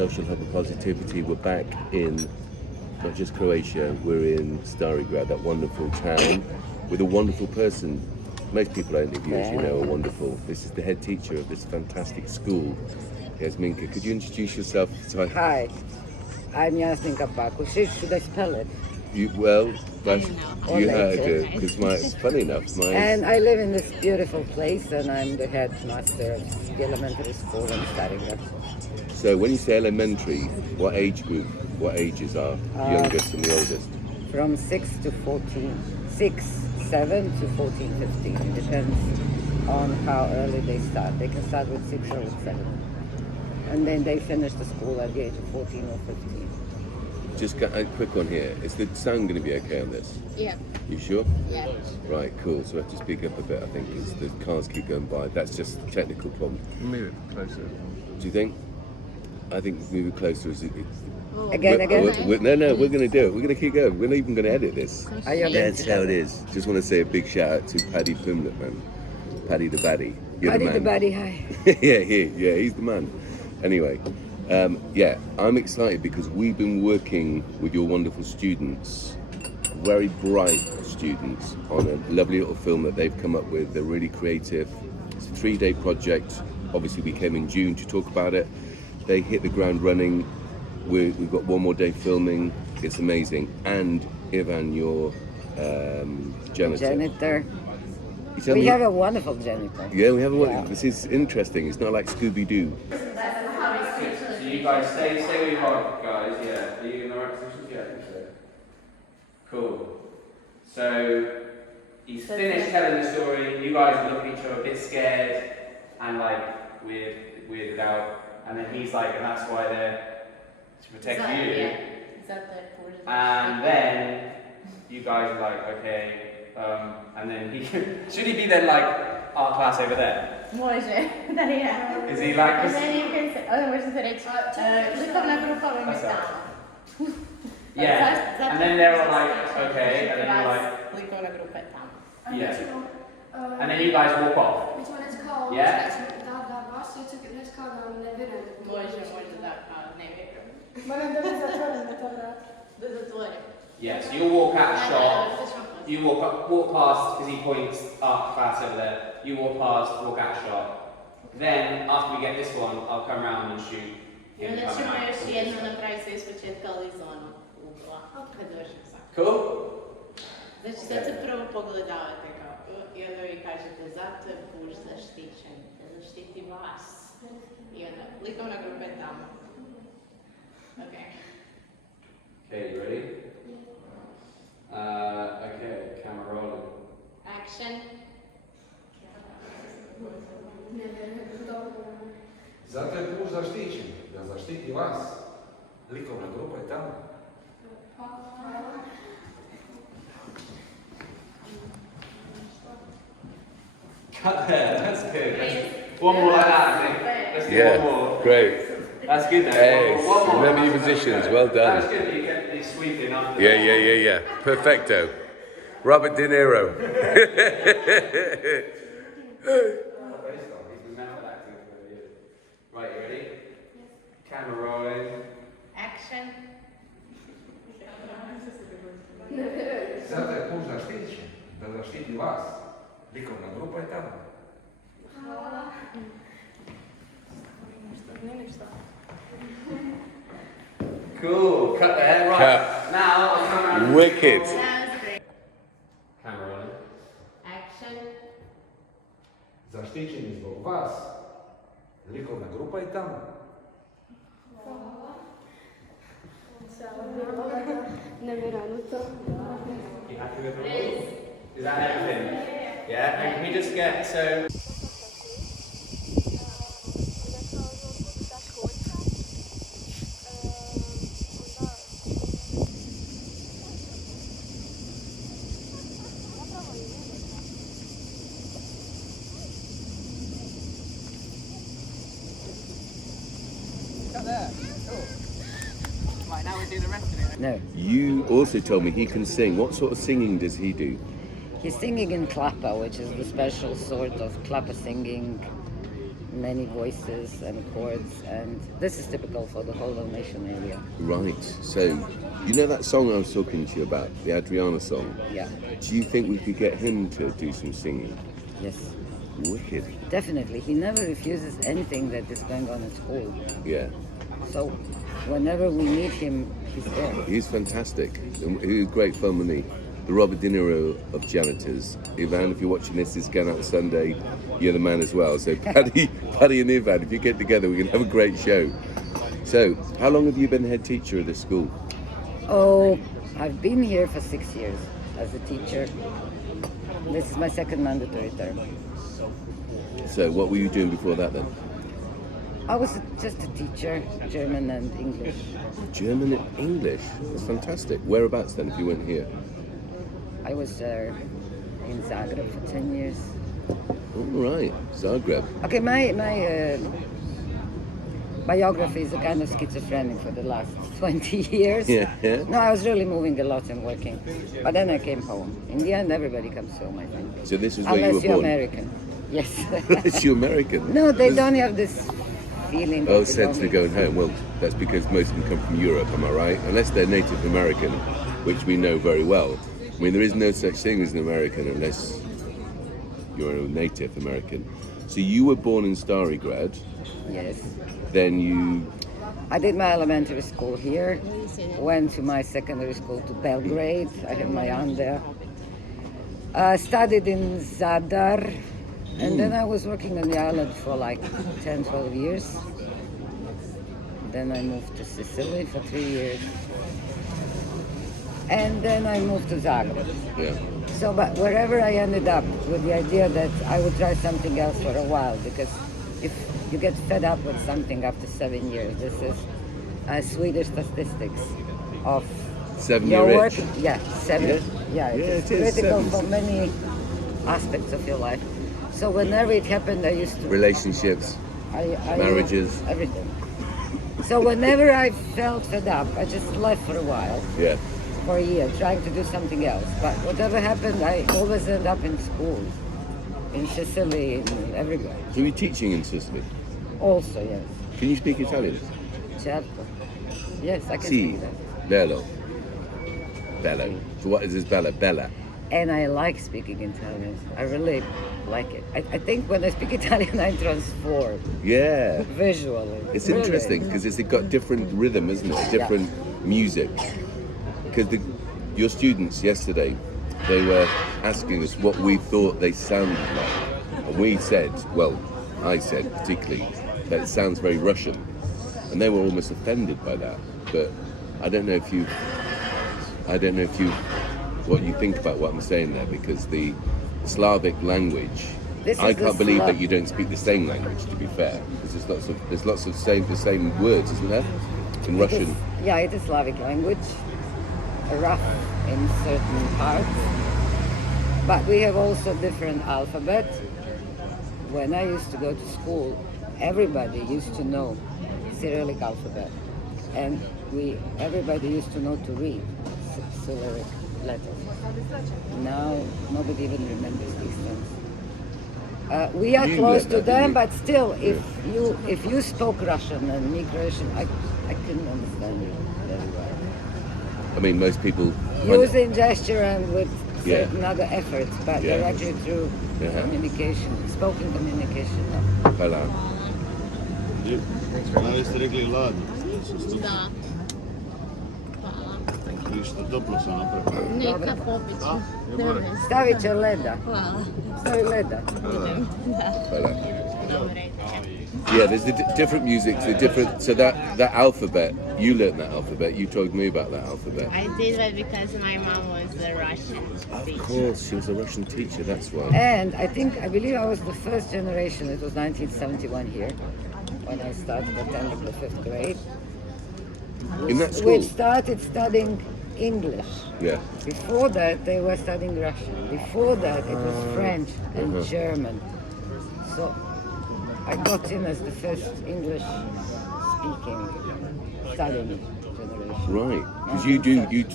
Social Hub of Positivity. We're back in not just Croatia, we're in Stari Grad, that wonderful town, with a wonderful person. Most people I interview, as you know, are wonderful. This is the head teacher of this fantastic school, Jasminka. Could you introduce yourself? Hi, I'm Jasminka. Should I spell it? You had to, because funny enough, And I live in this beautiful place, and I'm the headmaster of the elementary school in Stari Grad. So when you say elementary, what age group, what ages are youngest and the oldest? From 6 to 14, 6, 7 to 14, 15. It depends on how early they start. They can start with 6 or with 7. And then they finish the school at the age of 14 or 15. Just a quick one here. Is the sound going to be okay on this? Yeah. You sure? Yeah. Right, cool. So we have to speak up a bit, I think, because the cars keep going by. That's just a technical problem. Move it closer. Do you think? I think move it closer. Again. No, we're going to do it. We're going to keep going. We're not even going to edit this. That's how it is. Just want to say a big shout out to Paddy Pimlet, man. Paddy the Baddie. You're Paddy the man. the Baddie, hi. yeah, he's the man. Anyway, I'm excited because we've been working with your wonderful students, very bright students, on a lovely little film that they've come up with. They're really creative. It's a 3-day project. Obviously, we came in June to talk about it. They hit the ground running. We've got one more day filming. It's amazing. And Ivan, your janitor. We have a wonderful janitor. Yeah, we have a wonderful. This is interesting. It's not like Scooby-Doo. So you guys stay where you are, guys. Yeah. Are you in the right positions? Yeah, I think so. Cool. So he's finished telling the story. You guys look at each other a bit scared and like weirded out. And then he's like, and that's why they're to protect you. Yeah. Is that the And then you guys are like, okay. And then he should he be then like art class over there? Može, da li ja. Is he like And then you can say, možete se reći, likovna grupa vam je tamo. Yeah, and then they're all like, okay, and then you're like, likovna grupa je tamo. yeah. And then you guys walk off. Which one is called? Yeah. Da, baš je took it called ne vjerujem. Može da, ne vjerujem. Moram da me zatvorim na to vrat. Da zatvorim. Yeah, so you'll walk out the shop, you walk past, because he points art class over there, you walk past, walk out shop. Then, after we get this one, I'll come around and shoot I him onda coming ćemo out. još jedno napraviti sve iz početka, ali iz onog ugla, kad dođem sam. Cool? Znači sad se prvo pogledavate kao, i onda vi kažete, zato je puš zaštićen, da zaštiti vas. I onda, likovna grupa je tamo. Okay. Okay, you ready? Okay, camera rolling. Action. Zato je puš zaštićen, da zaštiti vas. Likovna grupa je tamo. Cut there, that's good. One more like that, I think. Let's do one more. Great. That's good though. Hey, One more. remember your positions. Well done. That's good, you get the sweeping after Yeah. Perfecto. Robert De Niro. Right, you ready? Camera rolling. Action. Zato je puš zaštićen, da zaštiti vas. Likovna grupa je tamo. Cool, cut there, right. Cut. Now I'll come around. Wicked. That was great. Camera rolling. Action. Zaštićeni zbog vas. Likovna grupa je tamo. Ne vjerujem u to. You happy with the rules? Is that everything? Yeah, and can we just get, so... Right, now we do the rest of it. No, You also told me he can sing. What sort of singing does he do? he's singing in klapa, which is the special sort of klapa singing many voices and chords, and this is typical for the whole Dalmatian area. Right. So, you know that song I was talking to you about, the Adriana song? Yeah, Do you think we could get him to do some singing? yes, Wicked. definitely. He never refuses anything that is going on at school. Yeah. So whenever we meet him, he's there. He's fantastic. And he was great fun, wasn't he? The Robert De Niro of janitors. Ivan, if you're watching this going out Sunday, you're the man as well. So Paddy and Ivan, if you get together, we can have a great show. So, how long have you been head teacher of this school? Oh, I've been here for 6 years as a teacher. This is my second mandatory term. So, what were you doing before that then? I was just a teacher, German and English. German and English. That's fantastic. Whereabouts then, if you went here? I was in Zagreb for 10 years. All right, Zagreb. Okay, my biography is a kind of schizophrenic for the last 20 years. Yeah, yeah. No, I was really moving a lot and working. But then I came home. In the end, everybody comes home, I think. So this is where Unless you were you're born. American. Yes. Unless you're American. No, they don't have this feeling. Oh, of sense of belonging. going home. Well, that's because most of them come from Europe, am I right? Unless they're Native American, which we know very well. I mean, there is no such thing as an American unless you're a Native American. So you were born in Stari Grad, Yes. then you... I did my elementary school here, went to my secondary school to Belgrade. I had my aunt there. Studied in Zadar, and then I was working on the island for like 10, 12 years. Then I moved to Sicily for 3 years. And then I moved to Zagreb. Yeah. So, but wherever I ended up with the idea that I would try something else for a while, because if you get fed up with something after 7 years, this is Swedish statistics of 7 your year work. itch. Yeah, seven. Yeah? Yeah, Yeah, it's it is, critical 7. for many aspects of your life. So whenever it happened, I used to Relationships, I marriages. everything. So whenever I felt fed up, I just left for a while. Yeah. For a year, trying to do something else. But whatever happened, I always end up in school, in Sicily, in everywhere. So you're teaching in Sicily. Also, yes. Can you speak Italian? Certo. Yes, I can Sì. speak that. Bello. Bello. So what is this Bella? Bella. And I like speaking Italian. I really like it. I think when I speak Italian, I transform Yeah. visually. It's Really. interesting because it's got different rhythm, isn't it? Different music. Because your students yesterday, they were asking us what we thought they sounded like. And we said, well, I said particularly, that it sounds very Russian. And they were almost offended by that. But I don't know if you, what you think about what I'm saying there, because the Slavic language, This I is the can't believe Slav- that you don't speak the same language, to be fair. Because there's lots of the same words, isn't there? In It Russian. is, yeah, it is Slavic language, rough in certain parts. But we have also different alphabet. When I used to go to school, everybody used to know Cyrillic alphabet. And everybody used to know to read Cyrillic letters. Now, nobody even remembers these things. We are You close learned to that, them, didn't but still, if you spoke Russian and me Croatian, I couldn't understand you very well. I mean, most people. Using gesture and with Yeah. certain other efforts, but Yeah. directly through Yeah. communication, spoken communication. Hvala. Da li ste rekli hladno? Da. Hvala. Ništa, toplo sam napravio. Neka popiću. Stavit će leda. Hvala. Stavi leda. Hvala. Dobre. Yeah, there's different music, the different. So that alphabet, you learnt that alphabet. You told me about that alphabet. I did that because my mom was a Russian Of teacher. course, she was a Russian teacher. That's why. And I believe I was the first generation. It was 1971 here when I started attending the 5th grade. In that school. Which started studying English. Yeah. Before that, they were studying Russian. Before that, it was French and German. So I got in as the first English-speaking studying generation. Right. Because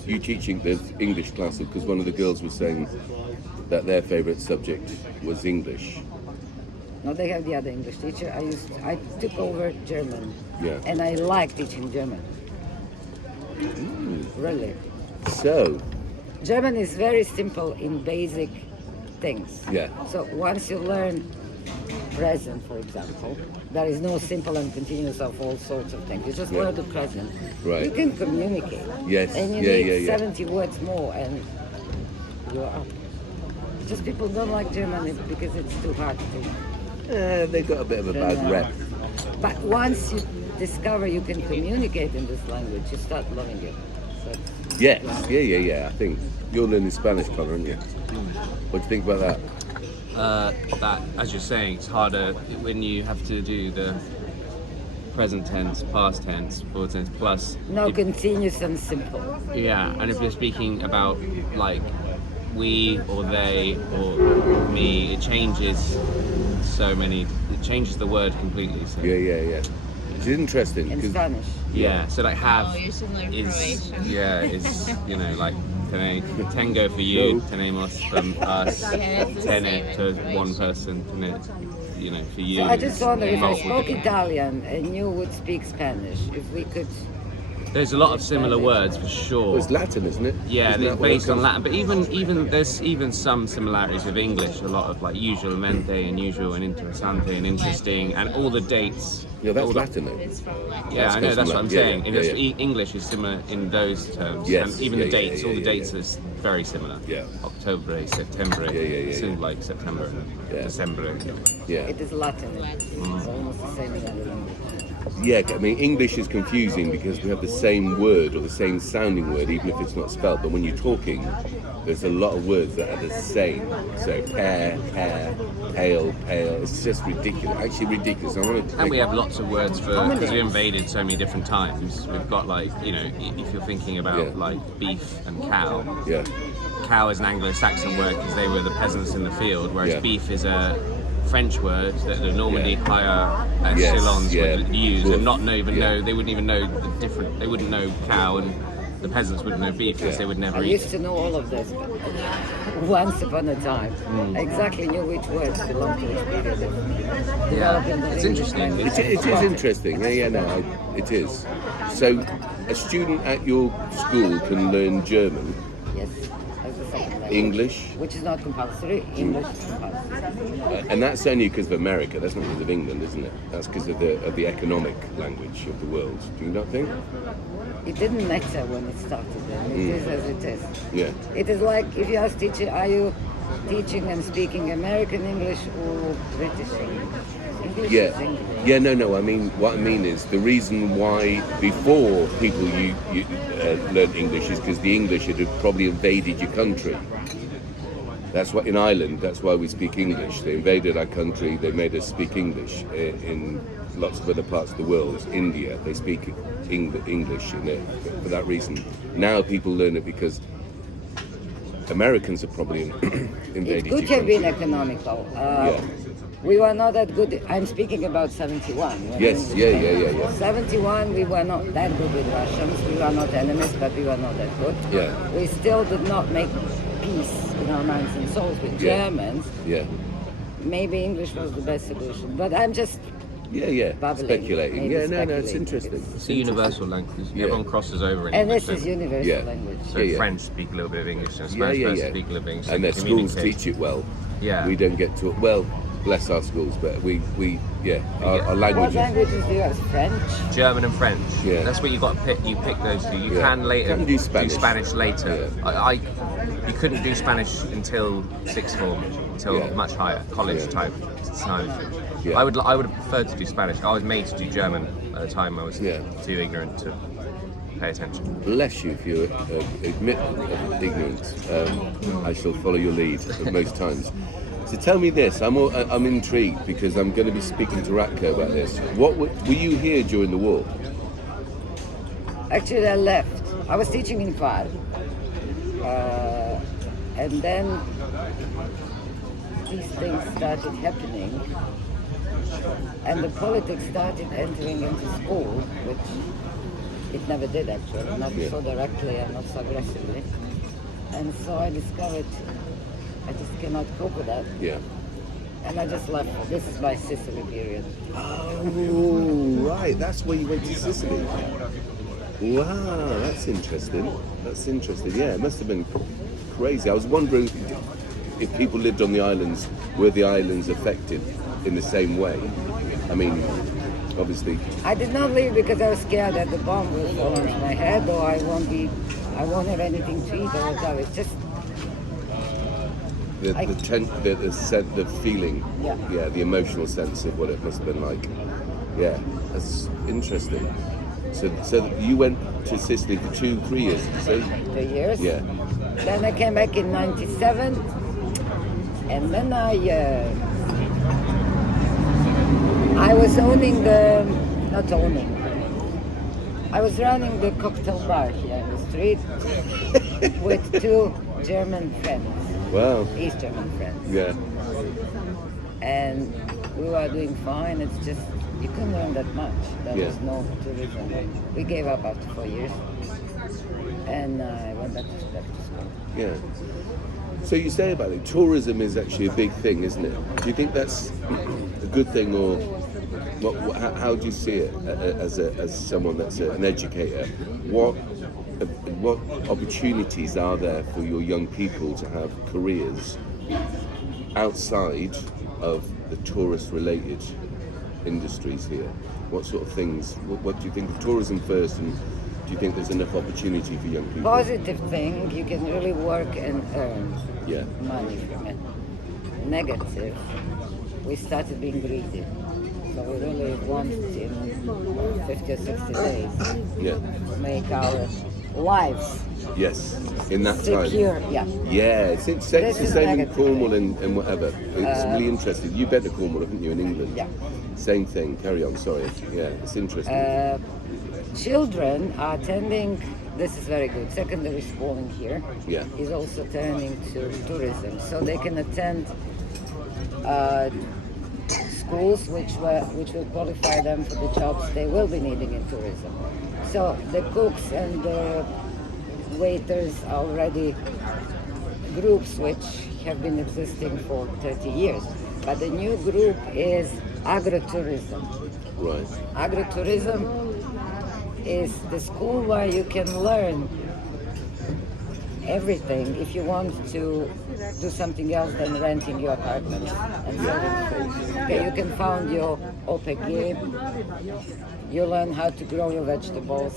you teaching the English class, because one of the girls was saying that their favourite subject was English. No, they have the other English teacher. I took over German. Yeah. And I like teaching German. Really. So, German is very simple in basic things. yeah. So once you learn present, for example, there is no simple and continuous of all sorts of things. You just Yeah. learn the present. Right. You can communicate. Yes. And you Yeah, need yeah. 70 words more and you're up. Just people don't like German because it's too hard to. They got a bit of a bad Yeah. rep. But once you discover you can communicate in this language, you start loving it. So Yes. Yeah. I think you're learning Spanish, Connor, aren't you? What do you think about that? That, as you're saying, it's harder when you have to do the present tense, past tense, forward tense, plus. no if- continuous and simple. Yeah, and if you're speaking about like we or they or me, it changes it changes the word completely. So. Yeah. It's interesting In because Spanish. Yeah, so like have Oh, you're similar to is Croatian. is like tengo for you, No. tenemos from us, Yeah, it's the same tene in to Croatian. one person, for you. So I just wonder if I multiple spoke different- Italian and you would speak Spanish, if we could. There's a lot of similar words for sure. well, it's Latin, isn't it? Yeah, Isn't they're that where it based on comes- Latin, but even there's even some similarities with English. A lot of like usualmente, unusual, and interessante, and interesting, and all the dates. Yeah, that's all the- Latin, though. It's from Latin. Yeah, I know. comes That's from what I'm Latin. saying. Yeah, And yeah, it's- yeah. English is similar in those terms, Yes, and even yeah, the dates. yeah, all the yeah, dates yeah. are very similar. Yeah. October, September. Yeah. Soon like September, Yeah. December. Yeah. It is Latin. It's almost the same as other language. Yeah, I mean, English is confusing because we have the same word or the same sounding word, even if it's not spelled. But when you're talking, there's a lot of words that are the same. So pear, pale. It's just ridiculous. Actually, ridiculous. I want to. And we have lots of words for How many? because we invaded so many different times. We've got like if you're thinking about Yeah. like beef and cow. Yeah. Cow is an Anglo-Saxon word because they were the peasants in the field, whereas Yeah. beef is a French word that the Normandy Yeah. higher Yes, echelons yeah. would use Woof. and not even Yeah. know. They wouldn't even know the different. They wouldn't know cow, and the peasants wouldn't know beef because Yeah. they would never I eat used it. to know all of this, but once upon a time, I exactly knew which words belonged to which period of developing the It's English interesting. language. It is interesting. Yeah, no, it is. So, a student at your school can learn German, Yes, as a second language. English, Which is not compulsory. English is compulsory. and that's only because of America. That's not because of England, isn't it? That's because of the economic language of the world. Do you not think? It didn't matter when it started, and it is as it is. Yeah. It is like if you ask teacher, are you teaching and speaking American English or British English? English Yeah, is English. yeah, no. What I mean is the reason why before people learned English is because the English had probably invaded your country. That's why in Ireland, that's why we speak English. They invaded our country. They made us speak English. In lots of other parts of the world, India, they speak English for that reason. Now people learn it because Americans have probably invaded It your could have been country. economical. Yeah. We were not that good. I'm speaking about 71. when Yes, English yeah, came. yeah, yeah, yeah. 71, we were not that good with Russians. We were not enemies, but we were not that good. Yeah. We still did not make peace in our minds and souls with Yeah. Germans. Yeah, Maybe English was the best solution. But I'm just yeah. Babbling, Speculating. maybe Yeah, no, it's speculating. interesting. It's a universal language. Yeah. Everyone crosses over in and English. this is don't they? universal Yeah. language. So Yeah. French speak a little bit of English, and Yeah, Spanish yeah, person yeah. speak a little bit of English. And their schools communicate. teach it well. Yeah. We don't get to well, bless our schools, but we our What languages. languages do you have? French? German and French. Yeah. That's what you got to pick. You pick those two. You Yeah. can later Can do Spanish. later. You couldn't do Spanish until sixth form, until Yeah. much higher college Yeah. type time. Yeah. I would have preferred to do Spanish. I was made to do German at the time. I was Yeah. too ignorant to pay attention. Bless you if you admit of ignorance. I shall follow your lead at most times. So tell me this. I'm intrigued because I'm going to be speaking to Ratko about this. Were you here during the war? Actually, I left. I was teaching in Hvar. And then these things started happening. And the politics started entering into school, which it never did actually, not Yeah. so directly and not so aggressively. And so I discovered I just cannot cope with that. Yeah. And I just left. This is my Sicily period. Oh, right. That's where you went to Sicily. Wow, that's interesting. That's interesting. Yeah, it must have been crazy. I was wondering if people lived on the islands, were the islands affected in the same way? I mean, obviously. I did not leave because I was scared that the bomb will fall on my head, or I won't have anything to eat or whatever. It's just the feeling, Yeah. the emotional sense of what it must have been like. Yeah, that's interesting. So you went to Sicily for 2-3 years, did you say? 2 years. Yeah. Then I came back in '97, and then I was I was running the cocktail bar here in the street with 2 German friends, Wow. East German friends. Yeah. And we were doing fine. It's just, you couldn't learn that much. There Yeah. was no tourism. We gave up after 4 years. And I went back to school. Yeah. So you say about it, tourism is actually a big thing, isn't it? Do you think that's a good thing, or how do you see it as someone that's an educator? What opportunities are there for your young people to have careers outside of the tourist-related industries here? What sort of things? What do you think of tourism first, and do you think there's enough opportunity for young people? Positive thing, you can really work and earn money from it. Negative, we started being greedy. So we really want in 50 or 60 days to make our lives in that secure. time. Yeah, it's the same in Cornwall and whatever. It's really interesting. You've been to Cornwall, haven't you, in England? Yeah. Same thing. Carry on. Sorry. Yeah, it's interesting. Children are attending, this is very good, secondary schooling here is also turning to tourism. So they can attend schools which will qualify them for the jobs they will be needing in tourism. So the cooks and the waiters are already groups which have been existing for 30 years. But the new group is agritourism. Right. Agritourism is the school where you can learn everything if you want to do something else than renting your apartment and selling food. Okay, you can found your OPG, you learn how to grow your vegetables,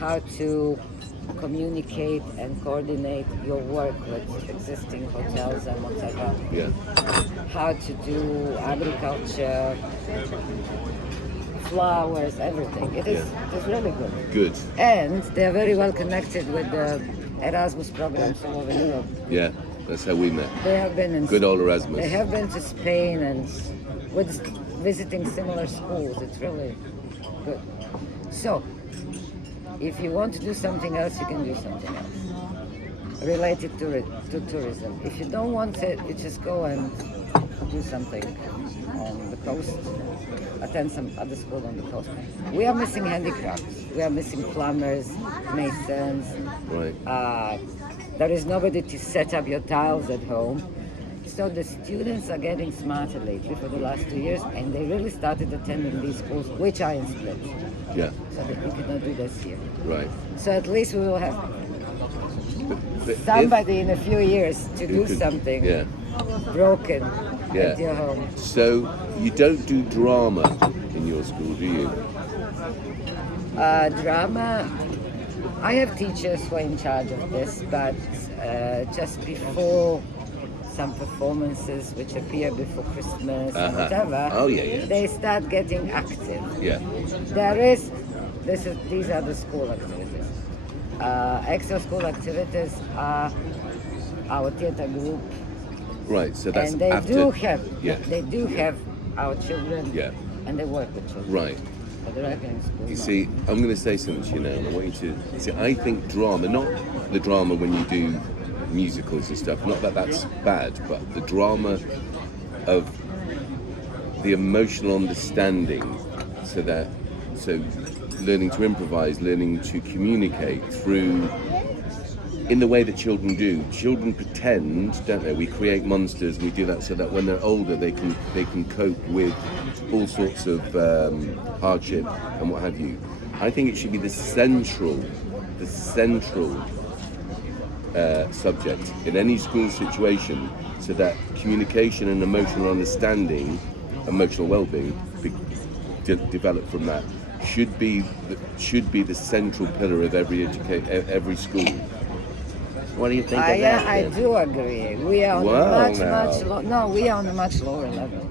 how to communicate and coordinate your work with existing hotels and whatever, how to do agriculture, flowers, everything. It's really good. Good. And they're very well connected with the Erasmus programs all over Europe. Yeah, that's how we met. They have been in Good old Erasmus. They have been to Spain and with visiting similar schools. It's really good. So, if you want to do something else, you can do something else related to tourism. If you don't want it, you just go and do something on the coast, attend some other school on the coast. We are missing handicrafts. We are missing plumbers, masons. Right. There is nobody to set up your tiles at home. So the students are getting smarter lately for the last 2 years, and they really started attending these schools, which are in split. Yeah. So that we cannot do this here. Right. So at least we will have But somebody in a few years to do could- something Yeah. broken at your home. So you don't do drama in your school, do you? Drama, I have teachers who are in charge of this, but just before some performances which appear before Christmas and whatever, they start getting active. Yeah. These are the school activities. Extra school activities are our theatre group. Right, so that's and they after... they do have our children, and they work with children. Right. But they're in school. You see, I'm going to say something to you now. I want you to see. I think drama, not the drama when you do musicals and stuff. Not that that's bad, but the drama of the emotional understanding. So learning to improvise, learning to communicate through in the way that children do. Children pretend, don't they? We create monsters. We do that so that when they're older, they can cope with all sorts of hardship and what have you. I think it should be the central subject in any school situation, so that communication and emotional understanding, emotional well-being, develop from that. Should be the central pillar of every school. What do you think of that? I do agree. We are on we are on a much lower level.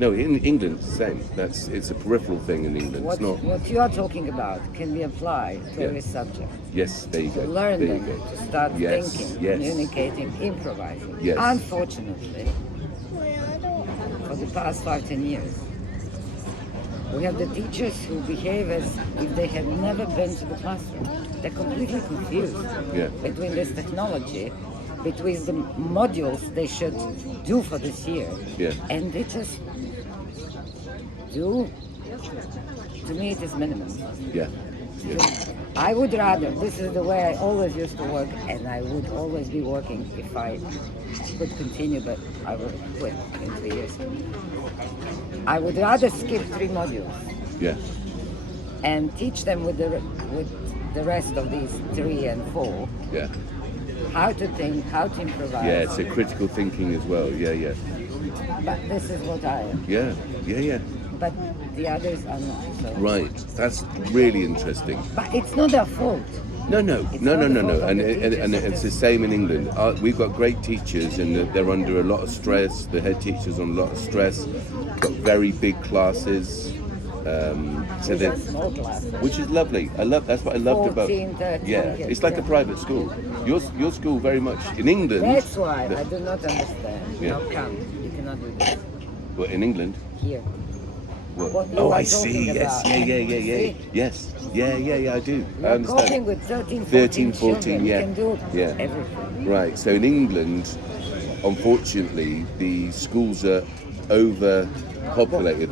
No, in England it's the same. It's a peripheral thing in England. What, it's not. What you are talking about can be applied to every subject. Yes, there you go. To learn there them, you go. to start thinking, Yes. communicating, improvising. Yes. Unfortunately, for the past 5-10 years, we have the teachers who behave as if they have never been to the classroom. They're completely confused between this technology, between the modules they should do for this year, and they just do. To me, it is minimum. Yeah. I would rather, this is the way I always used to work, and I would always be working if I could continue, but I would quit in 3 years. I would rather skip 3 modules and teach them with the rest of these 3 and 4 how to think, how to improvise. Yeah, it's a critical thinking as well. Yeah. But this is what I am. Yeah. But the others are not. So. Right, that's really interesting. But it's not their fault. No. And it's the same in England. We've got great teachers, and they're under a lot of stress. The head teacher's on a lot of stress. Got very big classes. So they're small classes. Which is lovely. That's what I loved 14, about. 13 Yeah, kids, it's like a private school. Your school very much in England. That's why I do not understand. How come you cannot do this Well, in England. here? What oh, I see. Yes. See? Yes. Yeah. I do. I You're understand. coping with 13, 14 children. Yeah. You can do everything. Right. So in England, unfortunately, the schools are overpopulated.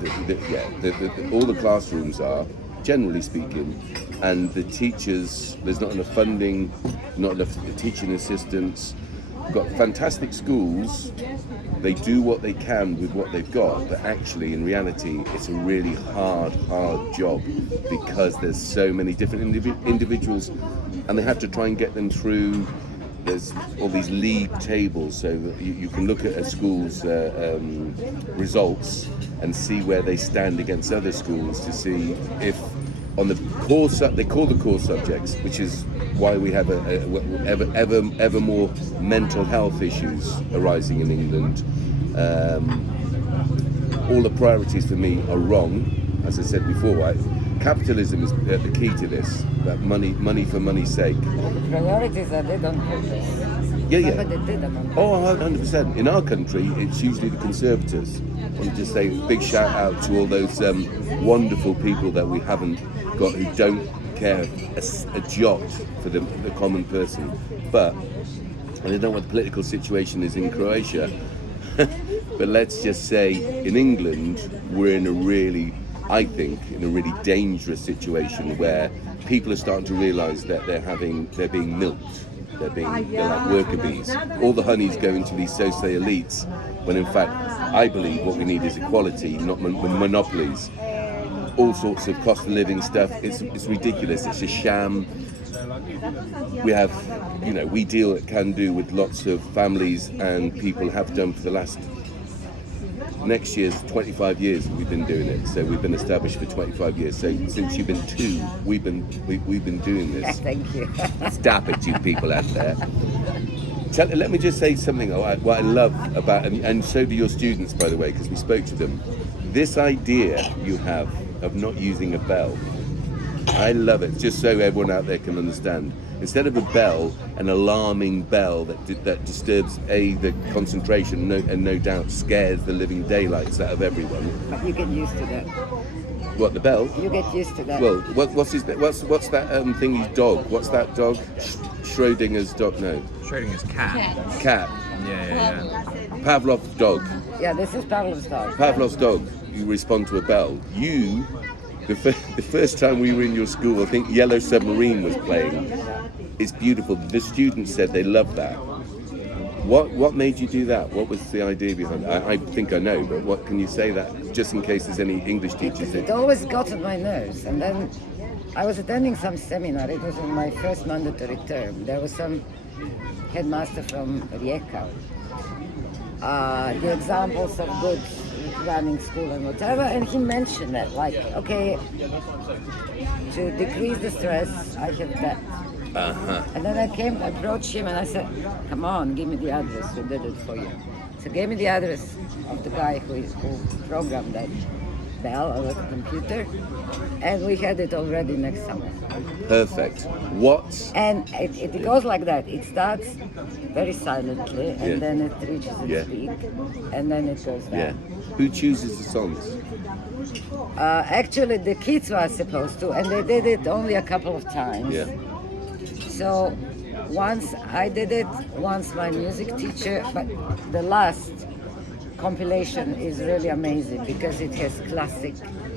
All the classrooms are, generally speaking, and the teachers. There's not enough funding, not enough teaching assistants. We've got fantastic schools. They do what they can with what they've got, but actually, in reality, it's a really hard job because there's so many different individuals, and they have to try and get them through. There's all these league tables, so that you can look at a school's results and see where they stand against other schools to see if on the core they call the core subjects, which is why we have ever more mental health issues arising in England. All the priorities for me are wrong, as I said before. Right? Capitalism is the key to this. That money for money's sake. The priorities are did on purpose. Yeah. Somebody did them on purpose. Oh, 100%. In our country, it's usually the Conservatives. And just say big shout out to all those wonderful people that we haven't got, who don't care a jot for the common person. But I don't know what the political situation is in Croatia, but let's just say in England we're in a really dangerous situation where people are starting to realise that they're being milked. They're like worker bees. All the honey's going to these so-say elites, when in fact I believe what we need is equality, not monopolies. All sorts of cost of living stuff. It's ridiculous. It's a sham. We have, we deal at Can Do with lots of families, and people have done for the last. Next year's 25 years we've been doing it. So we've been established for 25 years. So since you've been 2, we've been doing this. Thank you. Stop it, you people out there. Let me just say something what I love about, and so do your students, by the way, because we spoke to them. This idea you have of not using a bell, I love it, just so everyone out there can understand. Instead of a bell, an alarming bell that disturbs the concentration and no doubt scares the living daylights out of everyone. But you get used to that. What, the bell? You get used to that. Well, what's that thingy's dog? What's that dog? Schrodinger's dog? No. Schrodinger's cat. Cat. Yeah. Pavlov's dog. Yeah, this is Pavlov's dog. Pavlov's dog. You respond to a bell. The first time we were in your school, I think Yellow Submarine was playing, It's beautiful. The students said they love that. What made you do that? What was the idea behind it? I think I know, but what can you say that just in case there's any English teachers It that always got on my nerves, and then I was attending some seminar. It was in my first mandatory term. There was some headmaster from Rijeka. The examples of good running school and whatever, and he mentioned that, like, okay, to decrease the stress, I have that. And then I approached him and I said, come on, give me the address, who did it for you. So he gave me the address of the guy who programmed that bell on the computer, and we had it already next summer. Perfect. What? And it goes like that. It starts very silently, and Yeah. then it reaches its Yeah. peak, and then it goes down. Yeah. Who chooses the songs? Actually, the kids were supposed to, and they did it only a couple of times. Yeah. So once I did it, once my music teacher, but the last compilation is really amazing because it has classic,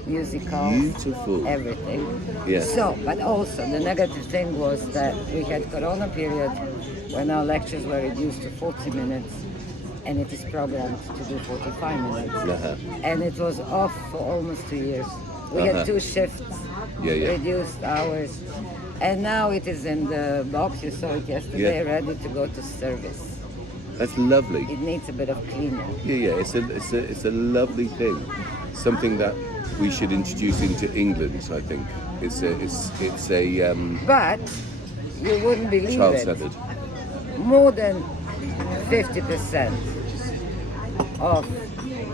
musical, Beautiful. everything. Yeah. So, but also the negative thing was that we had Corona period when our lectures were reduced to 40 minutes, and it is programmed to do 45 minutes. Uh-huh. And it was off for almost 2 years. We had 2 shifts, Yeah, yeah. reduced hours, and now it is in the box. You saw it yesterday, ready to go to service. That's lovely. It needs a bit of cleaning. Yeah, it's a lovely thing. Something that we should introduce into England. I think it's a But you wouldn't believe it. child-centered. More than 50% of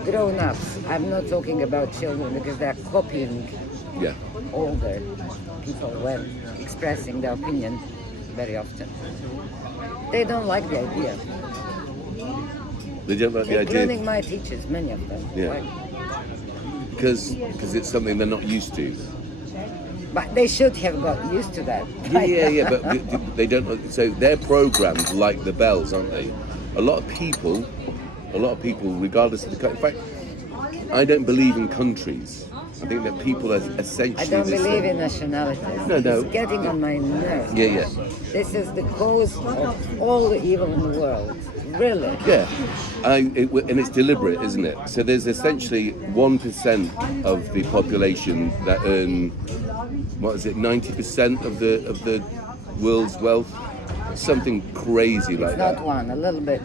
grown-ups. I'm not talking about children because they're copying Yeah. older people when expressing their opinion very often. They don't like the idea. They don't like the idea Including my teachers, many of them. Yeah. Why? because it's something they're not used to. But they should have got used to that. Yeah, but they don't. So they're programmed like the bells, aren't they? A lot of people, regardless of the country. In fact, I don't believe in countries. I think that people are essentially. I don't the believe same. in nationalities. No. It's getting on my nerves. Yeah. This is the cause of all the evil in the world. Really. Yeah, and it's deliberate, isn't it? So there's essentially 1% of the population that earn, 90% of the world's wealth, something crazy like Not that. one, a little bit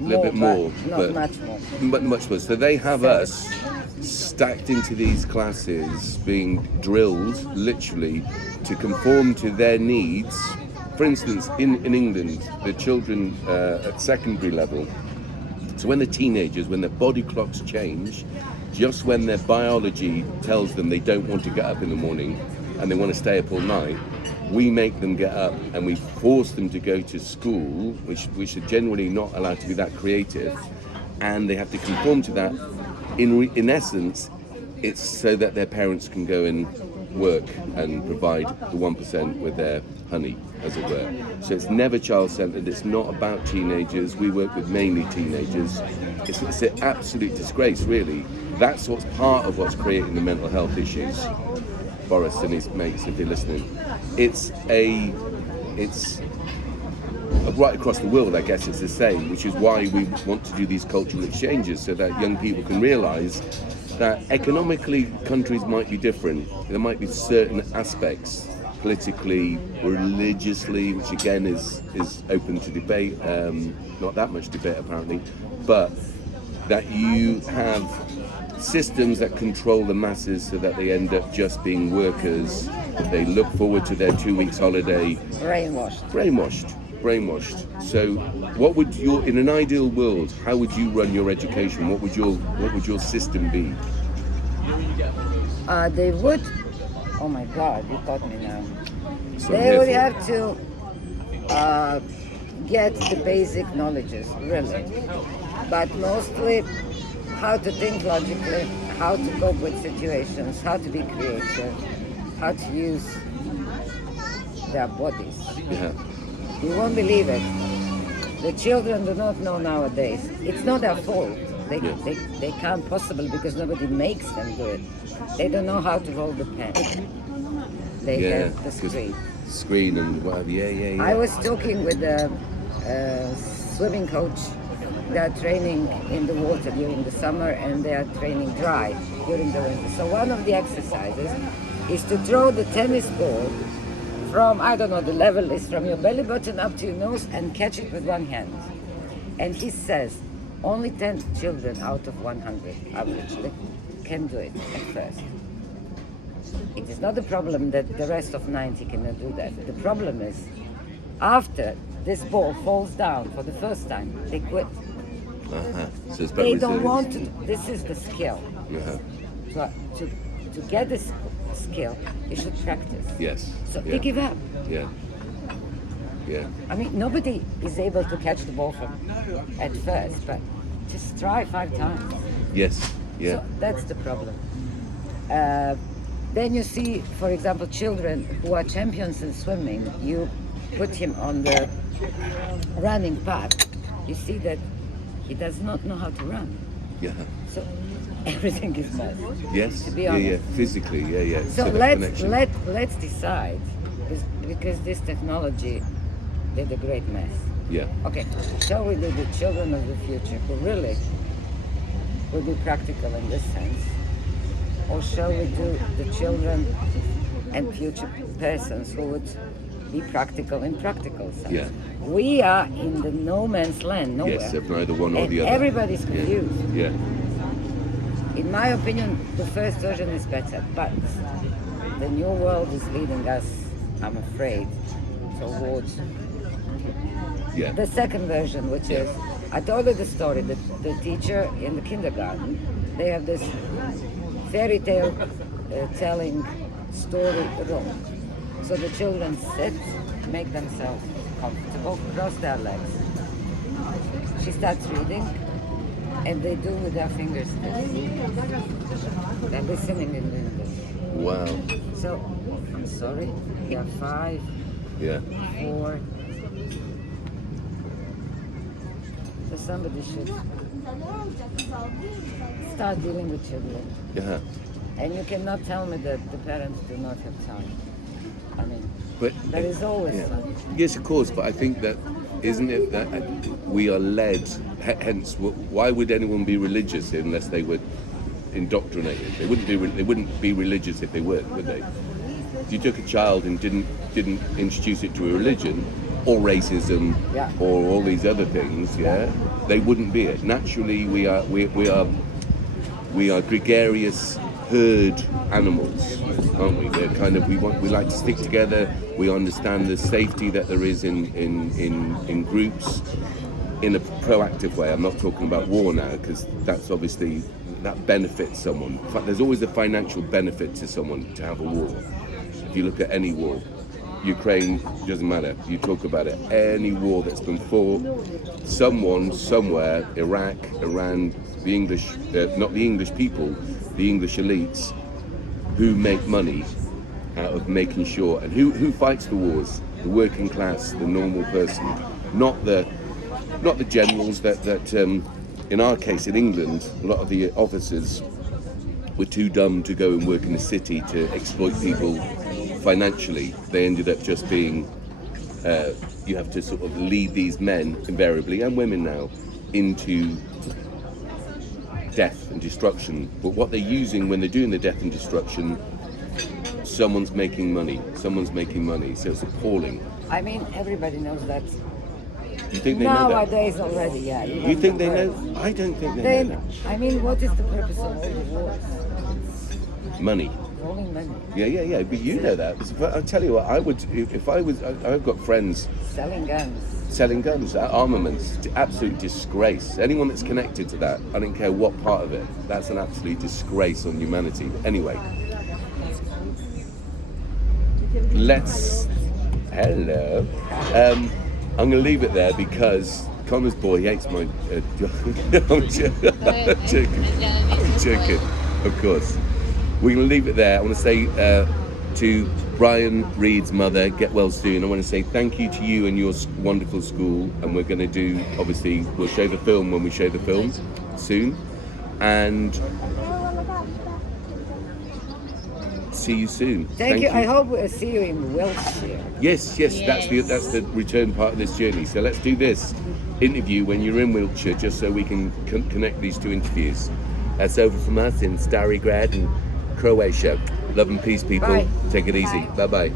more. Little bit more, but not much more. But much more. So they have us stacked into these classes, being drilled literally to conform to their needs. For instance, in England, the children at secondary level, so when they're teenagers, when their body clocks change, just when their biology tells them they don't want to get up in the morning and they want to stay up all night, we make them get up and we force them to go to school, which are generally not allowed to be that creative, and they have to conform to that. In essence, it's so that their parents can go and work and provide the 1% with their honey, as it were. So it's never child-centered. It's not about teenagers. We work with mainly teenagers. It's an absolute disgrace, really. That's what's part of what's creating the mental health issues. Boris and his mates, if they're listening, it's right across the world. I guess it's the same, which is why we want to do these cultural exchanges so that young people can realise that economically countries might be different. There might be certain aspects, politically, religiously, which again is open to debate, not that much debate apparently, but that you have systems that control the masses so that they end up just being workers. They look forward to their 2 weeks holiday. Brainwashed. So what would in an ideal world, how would you run your education? What would your system be? They would, oh my God, you caught me now. So They would therefore- have to get the basic knowledges, really. But mostly how to think logically, how to cope with situations, how to be creative, how to use their bodies. Yeah. You won't believe it. The children do not know nowadays. It's not their fault. They can't possibly, because nobody makes them do it. They don't know how to hold the pen. They have the screen. screen and whatever. Yeah. I was talking with a swimming coach. They are training in the water during the summer and they are training dry during the winter. So one of the exercises is to throw the tennis ball from, I don't know, the level is from your belly button up to your nose and catch it with one hand. And he says only 10 children out of 100 averagely can do it at first. It is not a problem that the rest of 90 cannot do that. The problem is after this ball falls down for the first time, they quit. So it's about They don't resilience. want to. This is the skill. So to get this skill, you should practice. Yes. So yeah. they give up. Yeah. I mean, nobody is able to catch the ball from at first, but just try 5 times. Yes. Yeah. So that's the problem. Then you see, for example, children who are champions in swimming, you put him on the running path, you see that he does not know how to run. Yeah. So everything is mess. Yes. To be Yeah. honest. Physically. Yeah. So the let's connection. decide, because this technology did a great mess. Yeah. Okay, shall we do the children of the future who really will be practical in this sense? Or shall we do the children and future persons who would be practical in practical sense? Yeah. We are in the no man's land, nowhere. Yes. If neither one or And the other. everybody's confused. Yeah. In my opinion, the first version is better, but the new world is leading us, I'm afraid, towards Yeah. the second version, which is, I told you the story, the teacher in the kindergarten, they have this fairy tale telling story room. So the children sit, make themselves comfortable, cross their legs. She starts reading, and they do with their fingers this. They're listening in English. Wow. So, I'm sorry, they are 5, Yeah. 4. So somebody should start dealing with children. Yeah. And you cannot tell me that the parents do not have time. I mean, But there is always yeah. some. Yes, of course. But I think that isn't it that we are led. Hence, why would anyone be religious unless they were indoctrinated? They wouldn't be. They wouldn't be religious if they weren't, would they? If you took a child and didn't introduce it to a religion, or racism, Yeah. or all these other things, they wouldn't be it. Naturally, we are gregarious herd animals, aren't we? We're kind of we like to stick together. We understand the safety that there is in groups in a proactive way. I'm not talking about war now, because that's obviously that benefits someone. In fact, there's always a financial benefit to someone to have a war. If you look at any war, Ukraine, doesn't matter. You talk about it. Any war that's been fought, someone somewhere, Iraq, Iran, the English, not the English people, the English elites, who make money out of making sure, and who fights the wars? The working class, the normal person, not the generals that in our case in England, a lot of the officers were too dumb to go and work in the city to exploit people financially. They ended up just being, you have to sort of lead these men, invariably, and women now, into death and destruction. But what they're using when they're doing the death and destruction, someone's making money, so it's appalling. I mean, everybody knows that. You think they know that? Nowadays already, yeah. You think they know? I don't think they know that. I mean, what is the purpose of all the wars? Money. Rolling money. Yeah, but you know that. I'll tell you what, I would, if I was, I've got friends Selling guns. selling guns, armaments, absolute disgrace. Anyone that's connected to that, I don't care what part of it, that's an absolute disgrace on humanity. Anyway, hello. I'm going to leave it there because Connor's boy hates my I'm joking, of course. We're going to leave it there. I want to say to Brian Reed's mother, get well soon. I want to say thank you to you and your wonderful school. And we're going to do, obviously, we'll show the film when we show the film soon. And to see you soon. Thank you. I hope we'll see you in Wiltshire. Yes, that's the return part of this journey. So let's do this interview when you're in Wiltshire, just so we can connect these two interviews. That's over from us in Stari Grad and Croatia. Love and peace, people. Bye. Take it easy. Bye bye.